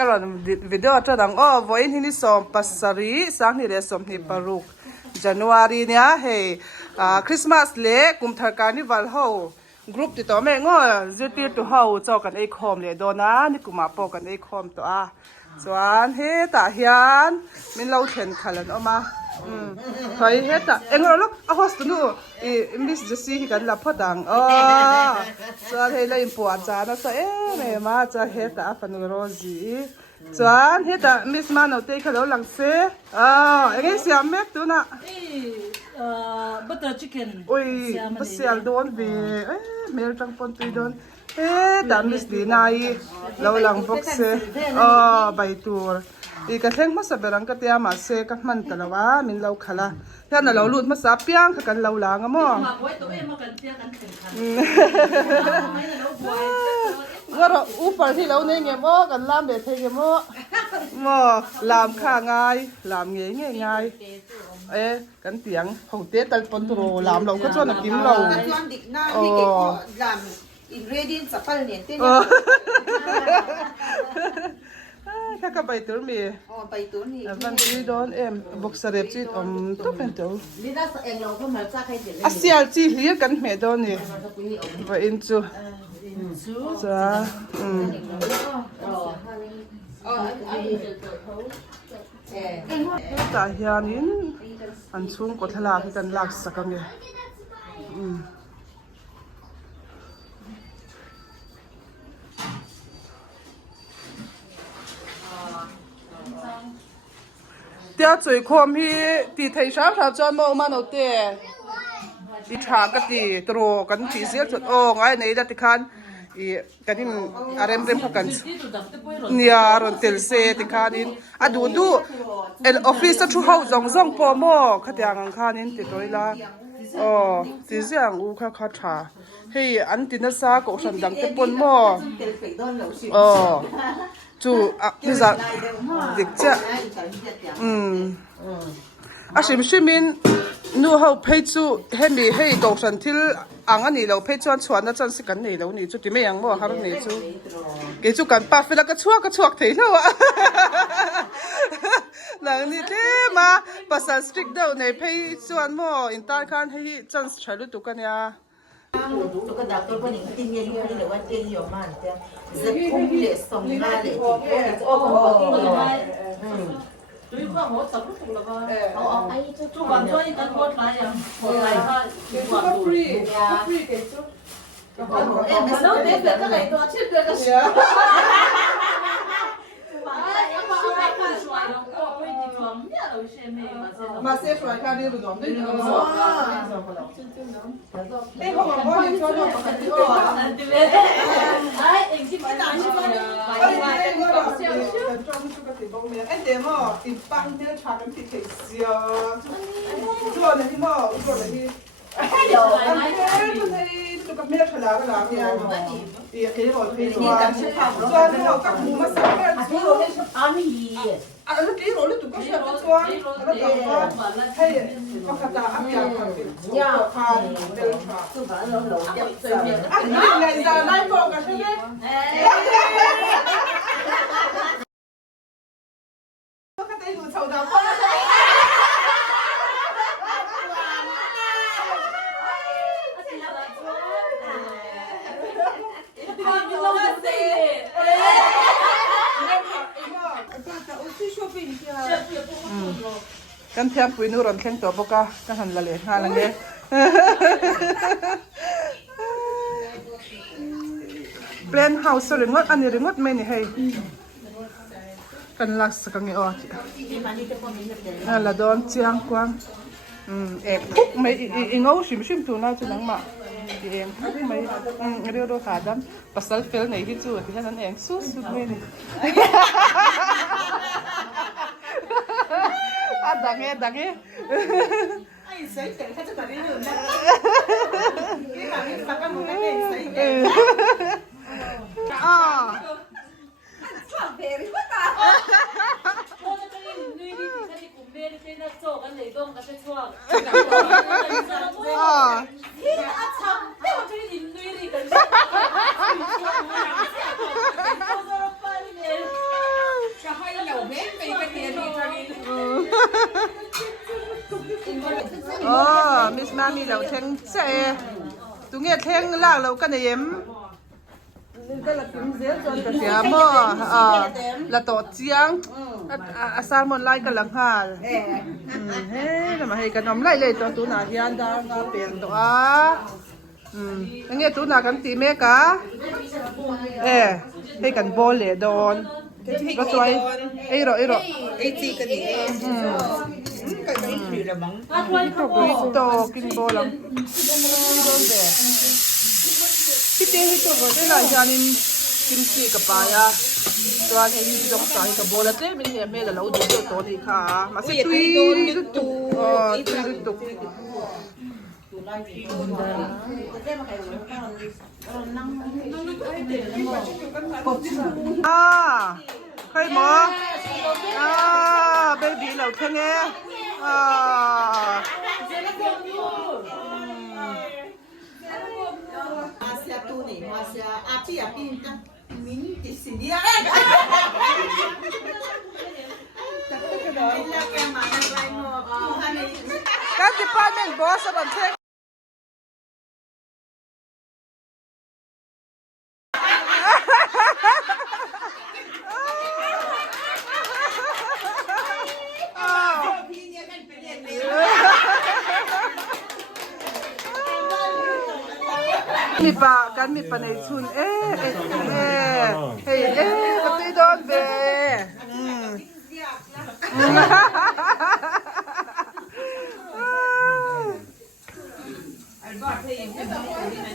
ก็เราวิดีโอจะดังอ๋อวันนี้นี่ส่งปัสสรีสังนี่เรส่งนี่ปารุกJanuary เนี่ยเฮ้คริสต์มาสเล็กกุมภาการนิวัลเฮากรุ๊ปติดต่อแม่งอจะติดตัวเฮาเจ้ากันไอ้คอมเลยโดนนะนี่กูมาปอกันไอ้คอมตัวส่วนเฮตาเฮียนมินเราเข็นขันออกมาเฮ้ยเฮตาเอ็งเราลูกอ่ะโฮสต์นู่มิสเจสซี่กันลับพอดังส่วนเฮเลยปวดจานะส่วนแม่มาจะเฮตาฟันโรซีส่วนเฮตามิสมาโนเตเขาหลังเซ่เอ็งเสียแม็กตัวน่ะbutter chicken โอ้ยภาษาโดนเว่เมลจังปนตุยโดนแต่มิสดีนายเราหลังฟกเซ่ใบตัวอีกแค่มาสับรังก็เตียมาเซ่ก็มันแต่ละว่ามินเราขละแค่นั้นเราหลุดมาสับเปียงกันเราหลังอ่ะมั้งว่าเราอุปที่เราเนี่ยเงี้ยมั้งกันลามเด็ดเงี้ยมั้งลามข้าง่ายลามเงี้ยง่ายกันเตียงเขาเตะตัลปนตัวลามเราก็ชวนกินเราingredient sapal nienteแค่กับใบตัวมีใบตัวนี้วันที่โดนบอกสเร็จจีต้องเป็นตัวนี่น่าเองเราก็มาจากใครเดี๋ยวอาเซียนจีเรียกกันเมดอนนี่ว่าอินจูจ้าแต่เฮียนินอันชุ่มกดทลาที่กันลักสักกันเนี่ยเดี๋ยวจุยความที่ตีไทยชาบชาวจอนมาอุมาโนเตตีชากันตีตรกันตีเสียจุดโอ้ไงในดัตคันอีกันที่อะไรเริ่มพักกันเนี่ยรอนเตลเซติคานินอะดูเอลออฟฟิศชูเฮาจงปอมอขัดยังคานินติดตัวละตีเสียงอูค่าชาเฮ้ยอันตินัสก็ฉันดังเตปนมอจูนี่จะเด็กจ้ะชิมินนู่เขาเพจจูเห็นมีให้ตกฉันที่อันนี้เราเพจจวนชวนนั่นจันสิกันนี่เรานี่จุดที่ไม่ยังบ่ฮารุนี่จูเกี่ยวกันป้าเวลาก็ชัวเถอะวะหลังนี้เท่มาภาษาสตริกเดาในเพจจวนบ่อินเตอร์คันให้จันใช้รู้ตัวกันเนี่ยตัวกระดาษตัวคนนี้ที่มีอยู่หรือว่าเจนอยู่มันจะจะพุ่งเลยส่งมาเลยโอ้โห对话我找不出了吧？主管说一个我来呀，我来他主管free 给主。我都得这个多，去这个是。มาเซฟไว้การเรียนรู้ด้วยกันเอ้ยเขาบอกว่าที่ชอบปกติก็哎，你去买哪去买？ไอ้เดมอติดปังเนี่ยชากันติดเสียช่วงนี้มั่วช่วงนี้有，อันนี้คนที่ตัวกับเมียฉลาดฉลาดเนี่ยเดี๋ยวเขาบอกที่ช่วงนี้เรากับหมูมาสั่งเนี่ยช่วงนี้阿米。แล้วกี่โรลตุกก็เชื่อตัวช่วงแล้วก็ให้ฟังคำตาอันยาวความเป็นยาวความเดินทางสุดท้ายเราหลงยับเสียอันนี้ในใจไล่โฟกันใช่ไหมก็จะอยู่ชาวดาวพ่อกันเทียมปุยนูรันแข่งตัวปกะกันหันละเลยหาลังเลยเปลี่ยนเฮาส์เริงดอันนี้เริงดไม่นี่ให้กันลักสักงี้อ๋อนั่นละโดนเจียงกวางพุกไม่อิงเอาชิมตัวน่าจะนั่งมาเองพุกไม่เรียกว่าขาดำปัสสาวะเฟลในที่จู่ที่นั่นเองสุดไม่นี่ดังเไอ้ใส่แต่ถ้าจะตัดได้อยู่นะนี่แบบนี้สักกันมึงไม่ได้ใส่เองชอบเพลงก็ตา我这里女的，她的姑妹的在那做个内动，个在做。嘿，阿操！哎，我这里女的跟。อ๋อมิสมามีเราเทงเจตุงเงี้ยเทงลากเรากันเอ็มกระเทียมละต่อเจียงอาซาลมอนไล่กันหลังหาเฮ้ยทำไมให้กันนมไล่เลยตัวตูน่าที่อันดางเปลี่ยนตัวงั้นตูน่ากันตีเมกะให้กันโบเลดอนก็สวยไอ้รอไอ้จีกันนี่ก็ไม่ผิดละมั้ง โตกินโบลังพี่เจ๊ให้ตัวได้หลายจานินกิมจิกับปลายอ่ะตัวนี้ที่ต้องใส่กับโบละเจ๊เป็นเหี้ยแม่ละเราดูตัวนี้ค่ะมาสิตุยตุกใครหมอเบบี้เราเท่งไงAsia tu ni, Asia api tak min di sini. Kan department boss abang cek. Mi pa kan mi pa nei chun kapi don be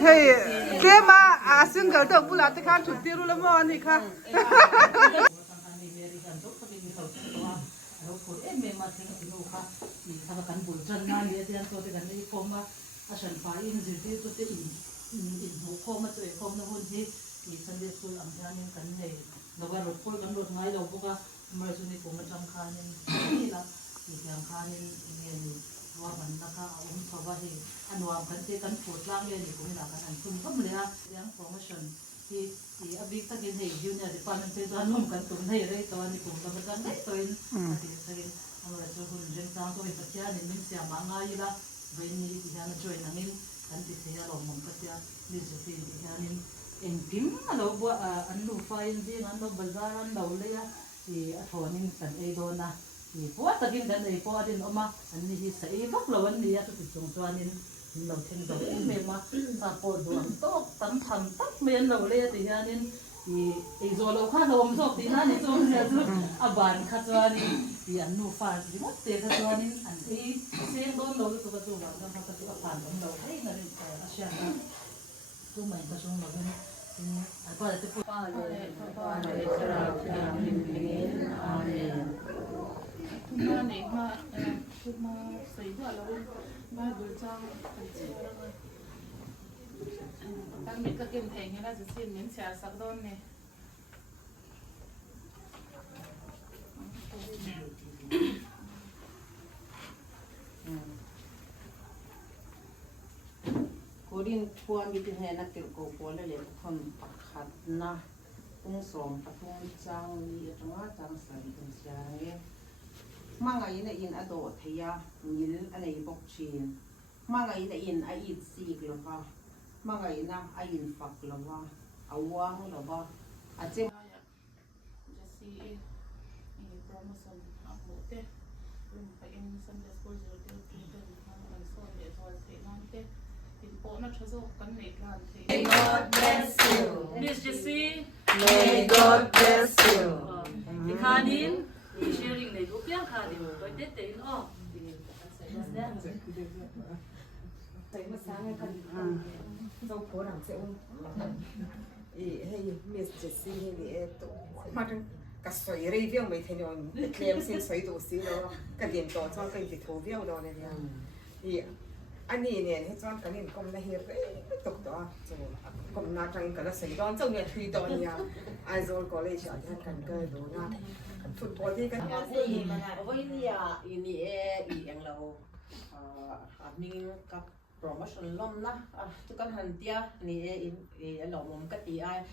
hey ke ma asin ga dok pula te khan chutti ru la mo ni kha asan pa in zirti to te in ho khom ma chei khom na hun hi ni Sunday school am janin kan nei nawa rot pol kan rot ngai lo boka mar su ni pong atang khanin ni la ni kyang khanin ni wa ban na kha um thawa hi anwa kan te kan phot lang le ni pong na kan an tum khom le ha yang promotion hi abi ta ge nei junior department te dan nom kan tum nei re to ni pong ba kan nei to in ati sagin amra chu hun jen tang to in patya ni min sia ma ngai la bai ni ihan join angin kan ti se lo mong patya ni zu ti ihanin engkim alo bo an lu fain di an lo bazaran lo le ya ti athonin kan e do na ti po takin kan e po adin oma an ni hi sa e bak lo an ni ya tu chung chuanin lo theng do me ma sa po do an to tam tham tak me an lo le ya ti hianin e zo lo kha lo om zo ti na ni chung ya chu aban kha chuanin ti an nu fa di mo te kha chuanin an e se don lo tu ka chu wa kan kha chu apan lo hei na ni asya na tu mai ka chung lo ni apa tu pa le amen na ne ma ma sai da lo ma du chang kan mi ka kem theng naจะสิ้นmin sia sak don ne Korin puan bi tin na kel ko ko le le khon pakhat na tung som patung chang ni atanga chang san tin sia nge mangai na in ado theya nil anei bok chin mangai na in a it sik lo ka mangai na a in fak lo wa awang lo ba a chem just see promotion amote pa in Sunday school jo te kan so le thol the nan te tin po na thazo kan nei kan the May God bless you. Miss Jessie May God bless you. ikanin sharing nei bu piang khanin ko te te in oh dâu phố làm sẽ ôn hay miss Jessie hay đi tụ mà trong cả sợi review mấy thế nào claim xin sợi đồ xí đó cái điện thoại cho cái gì thấu view đó này thì anh này nè hết cho cái điện công này hết cái tục đó công na trang cái là sợi đó trong nhà thuê đó nha ai rồi có lấy chọn thì cần cái đồ na football thì cái oi ni a ini i ang lo ning kap promotion lom na tu kan han tia ni e lo mom ka ti ai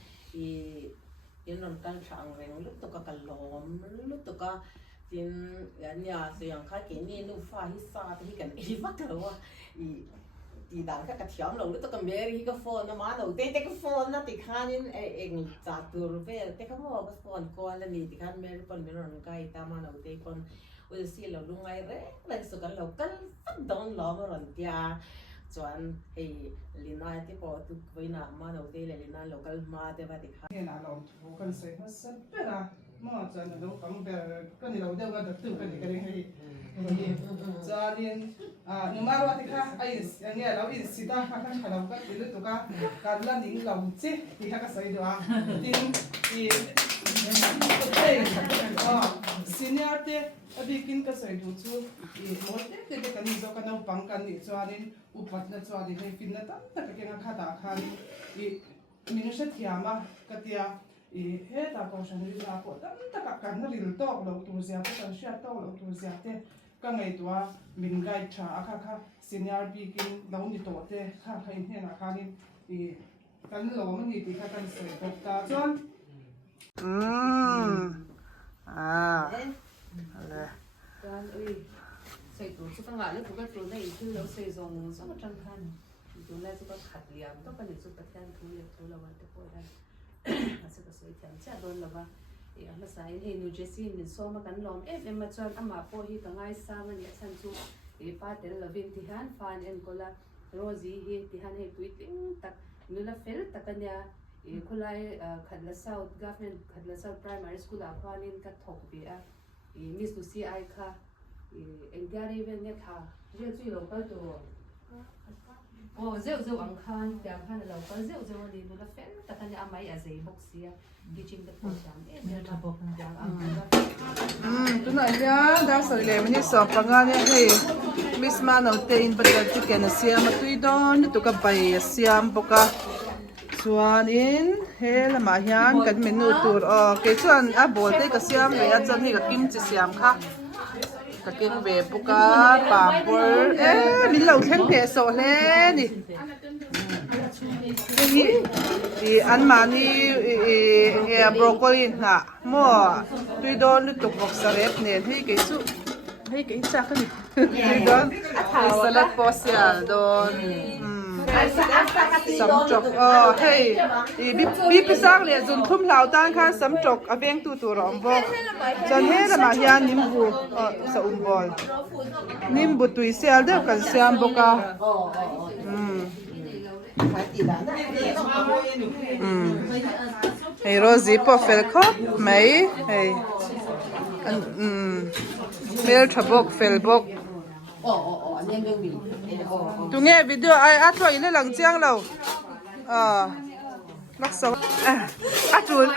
in non kan sang reng lut to ka lom lut to ka tin nya so yang kha ke ni nu fa hi sa te hi kan i va ka wa i dan ka ka thiam lo to ka mer hi ka phone na ma no te ka phone na ti khanin eng cha tur ve te ka mo ka phone ko la ni ti khan mer pon mer ron kai ta ma no te pon u si lo lu ngai re la so kan lo kan fa don lo ma ron tia chuan hei lina ti po tu voina ma no te le lina local ma te va ti kha Nghe là lòng thủ cần xây hết sân biết à mà chân là đâu cắm về cái này đâu đâu có được tự cái này hay cho nên nhưng mà rồi thì khác ai nghe lâu ít xí ta khác khác lâu cái cái lúc đó cái là những lòng chứ thì khác cái xây được thì senior te abi kin ka sai du chu mo te kan ni zo ka no pang kan ni cho nên upat na cho nên hay fin na ta ta cái nga khata khan mình sẽ thiam mà cái tia hết ta còn sang đi ra có tất cả các nó liền to lâu tu giờ tất cả sẽ to lâu tu giờ thế cái ngày đó mình gai trả khá senior bi kin lâu ni to thế khá hay thế là khá nên cái lâu mình đi thì khá cần sẽ tập ta chọn Rồi. Gan ơi, xây tủ số tăng ngại lúc có tủ này cứ lâu xây dòng số một trăm khăn, tủ này số có khát liam, tất cả những số bát gan thu liam thu làวันตะโพได้มาสึกสวยจังจ้าโดนแล้วว่ามาใส่New Jersey mình so mà cắn lom em mà chọn mà po hi cả ngày sa mà nhẹ sang chu pa tel là vin thì han fan em có là Rosie hi thì han hi tweeting tak nu là fel tak kanya kulai khadla South government khadla South primary school a khwanin ka thok bi a Miss Lucy ai kha engari ven ne kha je chui lo ka to zeu ang khan tiang khan lo ka zeu ni nu la fen ta kan amai a zei box sia teaching the program ne ta bok na tiang ang tu nói nha đang xử lý mình sọp bằng anh ấy Miss Man ở tên bắt đầu chụp cái siam mà tuy đón tụ cái bài siam boka chuan in he la ma hian kan menu tur ke chuan a bol te ka siam le a chan hi ka kim chi siam kha ka king ve boka papur min lo thleng te so hle ni hi an ma ni broccoli na mo tuy don lu tuk bok saret ne hi ke chu hei ke cha ka ni tuy don salad posial don sắm trọc hey bi sang le zun thum lau tan khan sắm trọc aveng tu rom bo chan he la ma hian nimbu sa bol nimbu tui sel de kan siam boka hey Rosie po fel kho mai hey mel thabok fel bok tu nghe video ai át rồi lên lằng chiang lâu mắc sống chuồn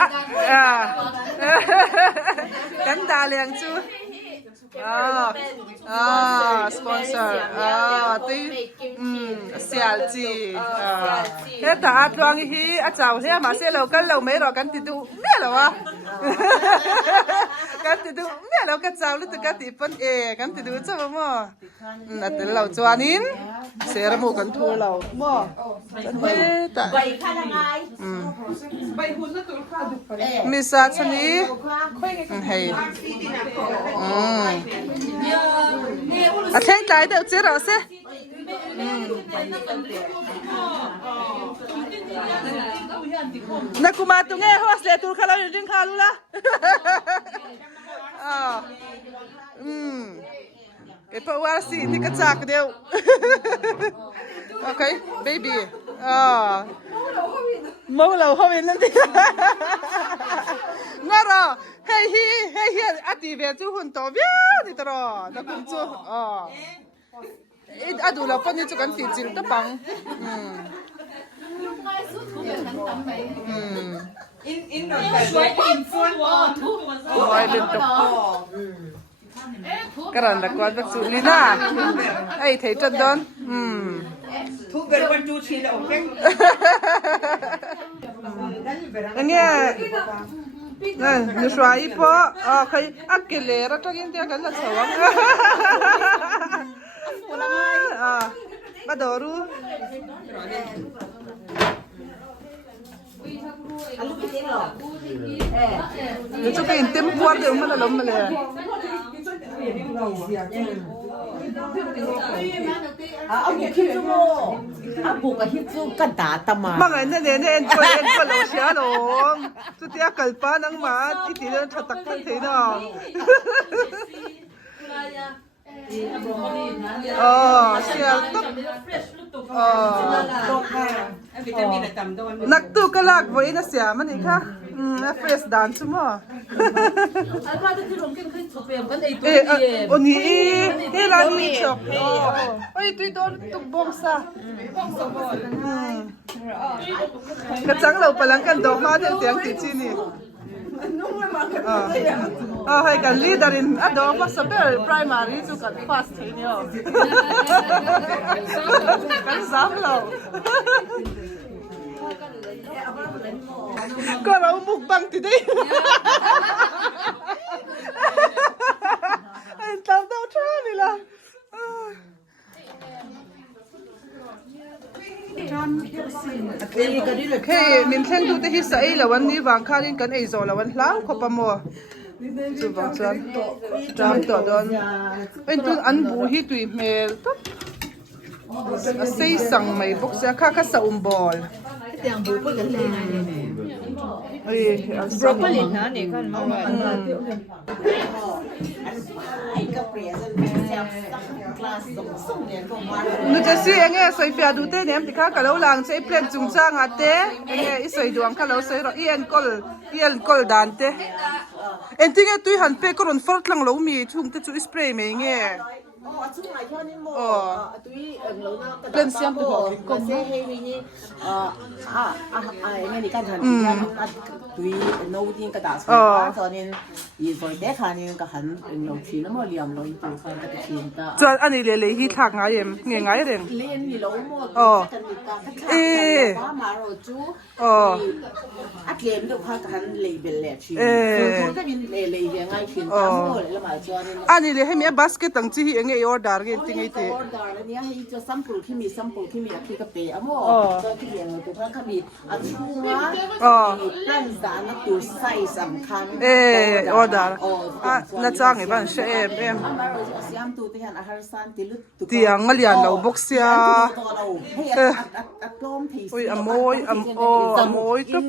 cắn đà liền chú sponsor tí xial chi hết ta át loang hi chào thế mà xe lâu cắn lâu mấy rồi cắn tịt đu mẹ lâu à cắn tịt đu mẹ lâu cắn chào lúc cắn tịt phân cắn tịt đu cho mà là từ lâu cho nín xe ra mua cắn thua lâu mà thế ta bảy khăn là ai bảy hun nó tụi khăn misa chân đi hay thấy trái được chưa rồi xe na kuma tu nghe hoa sle tu khala ring khalu la cái bao hoa si ni ka chak deu okay baby mau lâu hôm nay đi ngã rồi hey hi ati về chú hun to bia đi tao na cũng chú ít adu là con như chú cần tiền chịu tất bằng in rồi phải in phun ngoài bên trong cái rằng là quan bác sĩ Lina ấy thấy chân đón thu về quan chú chi là ok nghe như xoay po khai akele ra cho cái tiếng cái là sawang bắt đầu ru anh lúc cái tiếng rồi để cho cái tim quạt được mà là lắm mà เอาบุกคิดจูโม่เอาบุกกับคิดจูกันตาตมา บางอันเนี่ยเอ็นก็เราเสียหลงสุดที่กัลปานังมาที่ตีเรื่องทัดตักกันเทน่ะอ๋อเสียตุ๊กอ๋อนักตู้กะลักไว้นะเสียมันอีกค่ะเฟสดานชั่วโมงโอ้นี่เฮลานี่ชอบโอ้ยตุยโดนตุกบงซะกระจังเราพลังกันดอกมาเตียงติดที่นี่ให้กันลีดารินดอกว่าสเปรย์ไพรมารีจุกันฟาสทีเนี่ยกันซ้ำเราก็เรามุกบังติดได้ไอ้ตามเต้าท่านี่ล่ะเฮ้มินเทนดูแต่ฮิสไอแล้ววันนี้วางข้านินกันไอโซแล้ววันล้าวขบปมัวจุบังจันจามต่อดอนเป็นตุนอันบูฮิตุยเมลตุ๊บเสียสั่งไม่บุกเสียข้าข้าสอุมบอลเอ้ยบรอกโคลีนะเนี่ยกันมานูจะซื้อเงี้ยใส่เฟียดูเต้เนี่ยที่ข้ากับเราหลังใช้เพลนจุงจ้างอาเต้เงี้ยอีใส่ดวงข้าเราใส่รอเอียนกอลดันเต้เอ็นที่เงี้ยตุยหันเป้ก็รอนฟอร์ตหลังเรามีทุ่งเตจุสเปรย์มั้ยเงี้ยเป็นเสียงตัวก็ไม่ให้วินี่ไงนี่กันทันตุยโน้ตนี่ก็ด่าสุดตอนนี้ยี่สิบเด็กขานี่ก็หันลงทีแล้วมาเลี้ยงลงตัวเขาก็จะทีนตาจวนอันนี้เลยฮิตทักง่ายเงี้ยง่ายเร่งเลี้ยงนี่เราหมดกันนี่ตาว่ามาโรจูอัดเลี้ยงดูเขาหันเลยเป็นแหลกทีคุณก็ยินเลยยังไงทีนตาหมดแล้วมาจวนอันนี้เลยให้มีบาสเกตตั้งที่เงี้ยออเดอร์เงี้ยที่เงี้ยที่ออเดอร์เนี่ยให้จะซัมเปิลที่มีที่กระเป๋าหมดก็ที่เลี้ยงตัวเขาเขามีอัดชัวเล่นสารตัวไส้สำคัญออเดอร์น่าจ้างไอ้บ้านเชฟเตียงเลียนเราบุกเสียอุ้ยอโมยตุ๊บ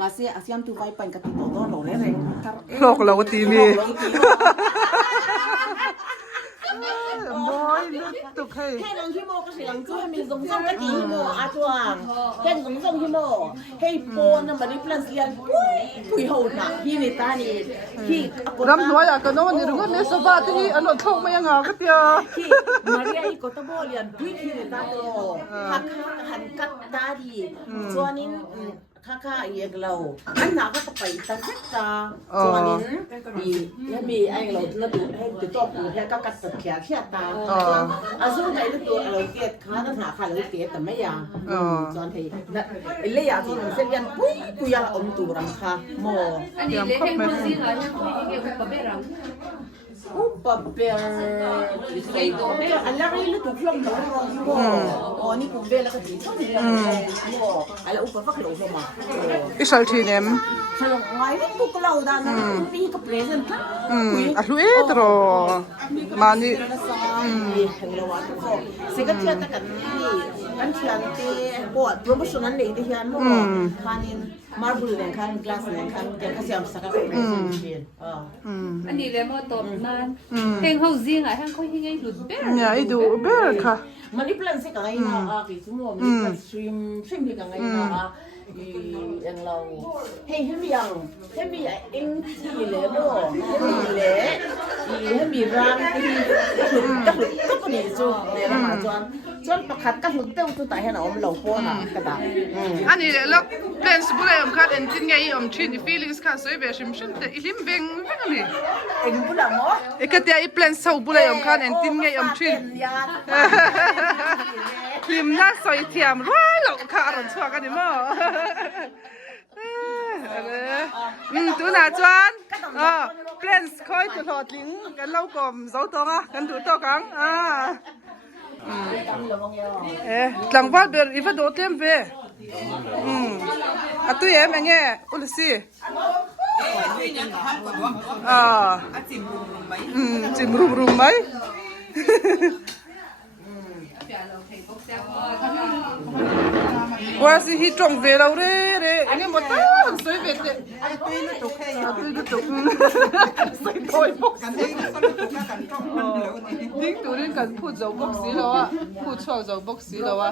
มาเสียอาเซียมตัวไว้เป็นกระติกตัวโหลเลยโลกเราก็ตีมีมอยตุกให้ให้ลงที่โมก็เสียงก็มีสงสารก็ดีโมอาจวงเห็นสงสารที่โมให้โปนมาดิพลันเสียงปุยหูหนักที่ในตานี่ที่รำน้อยอะก็น้องนี่รู้ว่าเนสบาที่อันนั้นท่องไม่ยังหาก็เดียวที่มาเรียกก็ตะโบเรียนปุยที่ในตาโตหักหันกัดตาดีส่วนนี้ข้าเอียงเราอันหนาก็ไปตาเช็ดตาส่วนนี้มีไอ้เราแล้วดูให้ตัวตัวปูแค่ก็กัดตัดแขนแค่ตาส่วนไหนตัวเราเกลียดขาตั้งหาขาเราเกลียดแต่ไม่ยาส่วนที่เลี้ยที่เส้นยันปุ้ยปุยยาอมตัวรำคาโมอันนี้เลี้ยงคนสิค่ะยังไม่เกี่ยวกับเบรังปะเปร์อันแรกนี่ถูกลงมาอ๋อนี่กูเบลแล้วก็จีช่องนี้อะไรอุปฟักหลงลงมาอิสราเอลเนี่ยฉลองไงนี่กูก็เล่าได้นะนี่ก็เปรสนะอ่ะรู้ตรอมานี่เราว่าก็สิ่งที่จะกันนี่อันที่อันที่บอดโปรโมชั่นนั้นเลยที่อันนู้นคันมาร์บลเนี่ยคันกลาสเนี่ยคันเดี๋ยวก็เสียมสักการะอันนี้เลยมาตบนานเฮงเขาซิงอ่ะเฮงเขาเฮงไอ้ดูเบร์เนี่ยไอ้ดูเบร์ค่ะมันนี่เพลนสิกันไงนะกี่ชั่วโมงมันนี่สตรีมที่กันไงนะอย่างเราเฮ้ยมีอย่างเฮ้ยมีเอ็งที่เล่บ่เฮ้ยมีเล่เฮ้ยมีรังที่ก็คนนี้จูเนี่ยนะจนประคัดก็หุ่นเต้าตัวตายให้เราเราป้อนกระดาษอันนี้แล้วเพลนส์บุเลยคัดเอ็นจินไงชินฟีลิ่งส์ค่ะสวยแบบชิมแต่อิมเบงไม่กันนี่เอ็งบุละมั้งก็เดี๋ยวอีเพลนส์บุเลยคัดเอ็นจินไงชินลิมน่าสวยเทียมว้าเราค่ะอร่อยชัวกันดิมั้งตัวน่าจวนเพลนส์คอยตลอดลิงกันเล่ากลมเสาตรงอ่ะกันดูตัวกังหลังวัดเบอร์อีฟ้าโดดเต็มไปอะตัวเอ็มเงี้ยอุลซี ด้วยเนี่ยทำก่อนว่า จิ้มรุมไหม จิ้มรุมไหมว่าสิฮิตรงเวลาเร่อันนี้หมดแล้วสวยเวทไอ้ตีนตุกแค่ยาตีนตุกใส่โอยพกกันเองก็ตุกกันจ้องดิ้งตัวนี้กันพูดเจ้าบกสีแล้วอ่ะพูดชอบเจ้าบกสีแล้วอ่ะ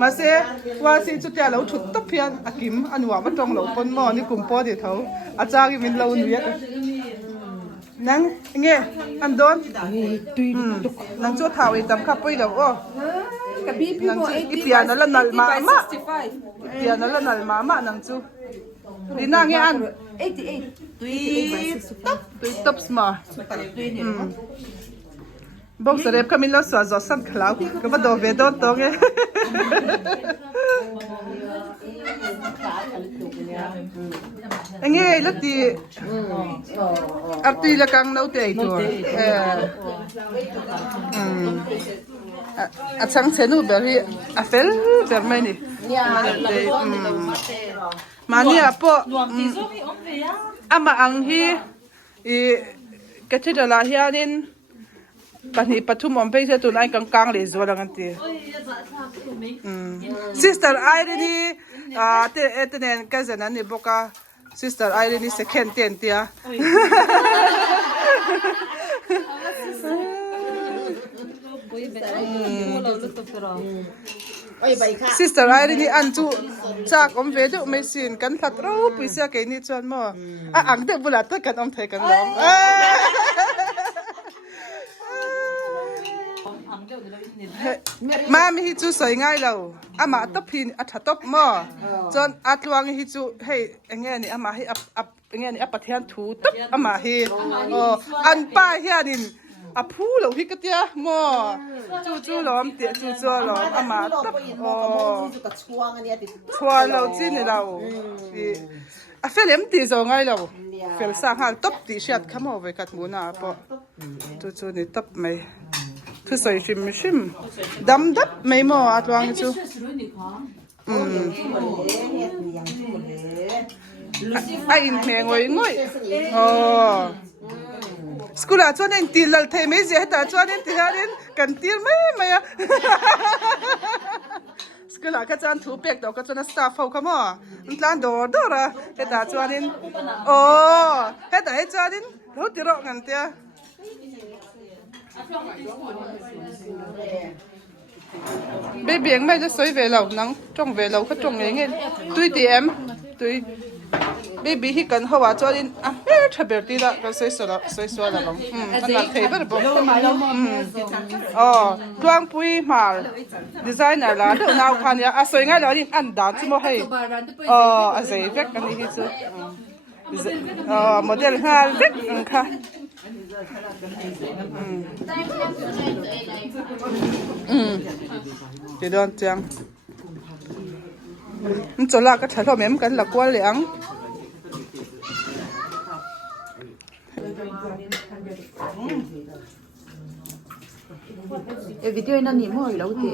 มาเซว่าสิจุดยาเราฉุดตบเพียนอากิมอันว่ามันตรงเราปนหม้อนี่กลุ่มป้อเดี๋ยวเขาอาจารย์มินเราเนียนังเงี้ยอันโดนนังจุดเท้าไอ้ตำขับไปแล้วโอ้นังจุอีเปียนั่นละนัลมาอีเปียนั่นละนัลมานังจุดีนางเงี้ยอันตุยตบสมาบอกเสด็จขมิ้นแล้วสวดจอดสั่นคลาวก็มาโดนเวดอนตัวเงี้ยอันนี้ลัดดีอัดตีละกังเราเตะตัวอัดช่างเชนูแบบนี้อัฟเฟลแบบไม่นี่มาเนี่ยพออามาอังฮีกระถิ่นละเฮียนินปัจจุบันทุมอมไปเสียตุนไอ้กังเลยจวนกันทีsister Irene เตเนนกันเจนันนี่บอกว่า sister Irene second เตียนเตียsister Irene อันจูจากอมเวดูไม่สินกันทัดรู้ปุยเสียกันนี่จวนมั้งอังเด็กบุหรี่กันอมเทกันล้อมมามีฮิจูสวยง่ายเราอามาตบพินอัฐตบหม้อจนอัดลวงฮิจูให้เงี้ยนี่อามาให้เงี้ยนี่ปะเทียนถูตบอามาให้อันป้าเฮียนินพูเราฮิกเตียหม้อจูล้อมเตียจูล้อมอามาตบชัวเราจีนเราเฟลมตีจงง่ายเราเฟลสร้างหาตบตีเชียดขโมยไปกัดหมูนาปะจูนี่ตบไหมคือใส่ชิมดำดับไม่หมออัดวางจูไอ้อินเมงวยงวยสกุลอาจวนเองตีลเทไม่เสียแต่จวนเองตีอะไรกันตีไม่อะสกุลอาจารย์ถูเป็กดอกก็จวนสตาฟเขาขโมยมันล้านดอระเฮตาจวนเองเฮตาจวนเองรู้ตีรอกกันเตียเบบี้ยังไม่จะสวยเวลานังจ้องเวลาก็จ้องอย่างเงี้ยตุยเตียมตุยเบบี้ที่กันเขาว่าจอดินชอบแบบนี้ละก็สวยละบ้างอันนั้นเทปแบบกลางปุยมาดีไซเนอร์ละเดี๋ยวนาวคันเนี่ยสวยง่ายเลยดิอันดันที่มันให้อะไรเฟกอันนี้ที่สุดโมเดลห้าเฟกค่ะเดี๋ยวโดนจังมันจะลากก็ใช้ท่อแม่มกันหลักว่าเหลียงวิดีโอนั่นนี่มั่วอยู่แล้วที่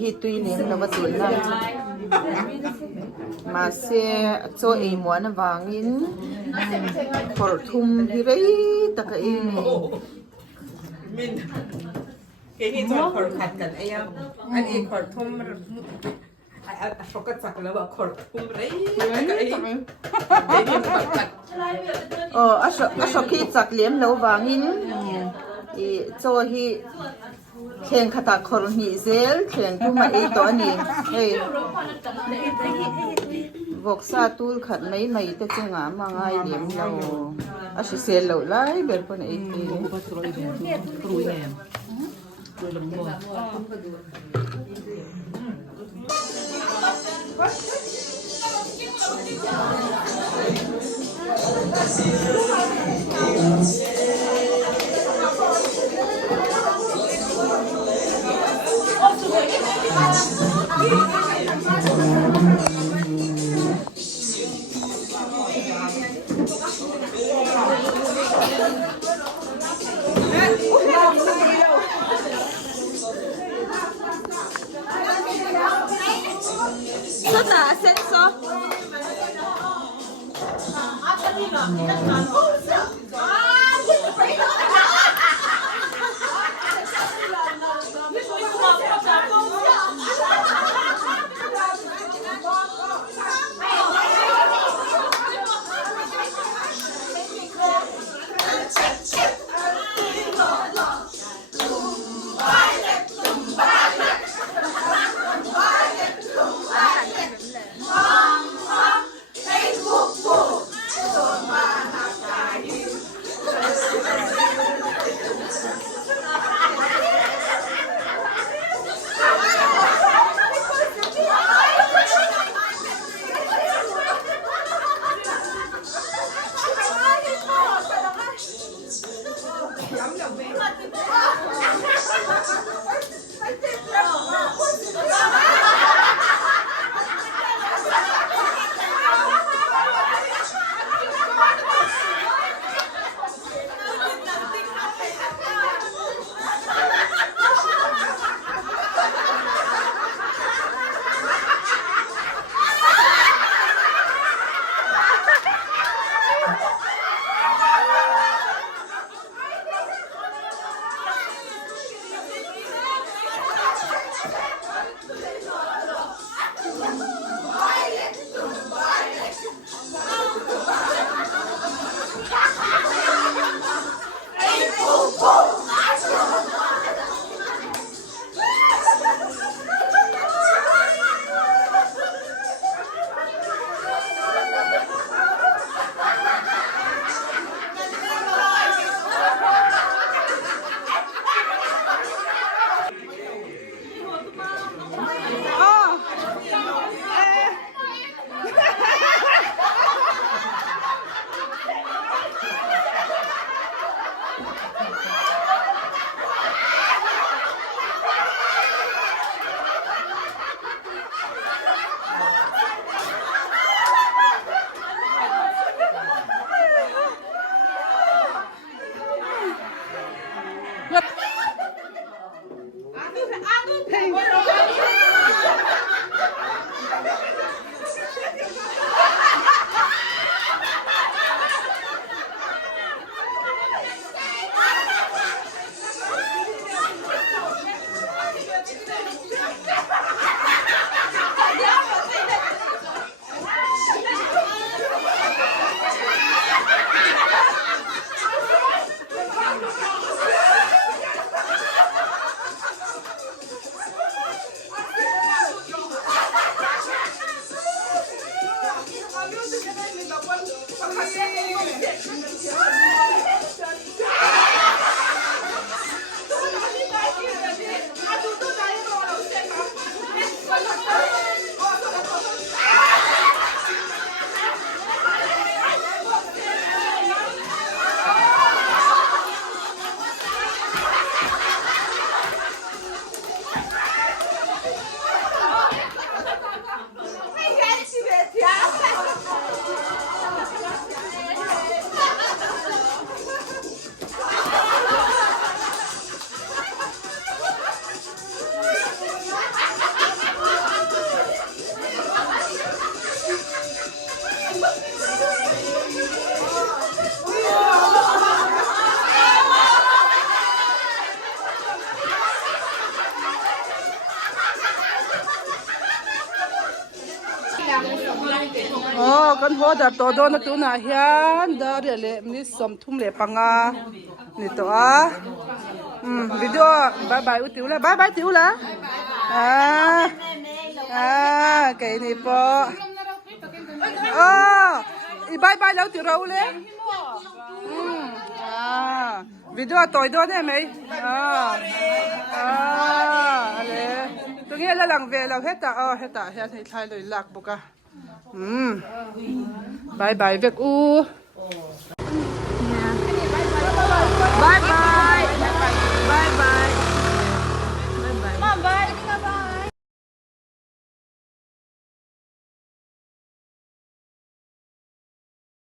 ที่ตุยเลี้ยงแล้วมาตุนนั่นมาเสียโจเอหมวนวางอินขอทุ่มที่ไรตะกะอินมินเกี่ยจอนขอขัดกันไอ้ยังอันนี้ขอทุ่มฟกัสจักแล้วว่าขอทุ่มไรตะกะอินอชอบขี้จักเลี้ยงแล้ววางอินโจฮีเข่งขัดขอหิเซลเข่งผู้มาตัวนี้เฮ้ยบอกซาตูขัดไม่แต่จังหวะมาง่ายเลี้ยงเราชิเซลเราไล่เบลปน na senso. Oh, kan ho da to do na tu na hian da re le mi som thum le panga ni to a video bye bye u tiu la bye bye tiu la cái này po bye bye lâu tiu rau le video tôi đó nè mày le tôi nghe là lằng về là hết ta hết thay lời lạc bốc à bye bye việc u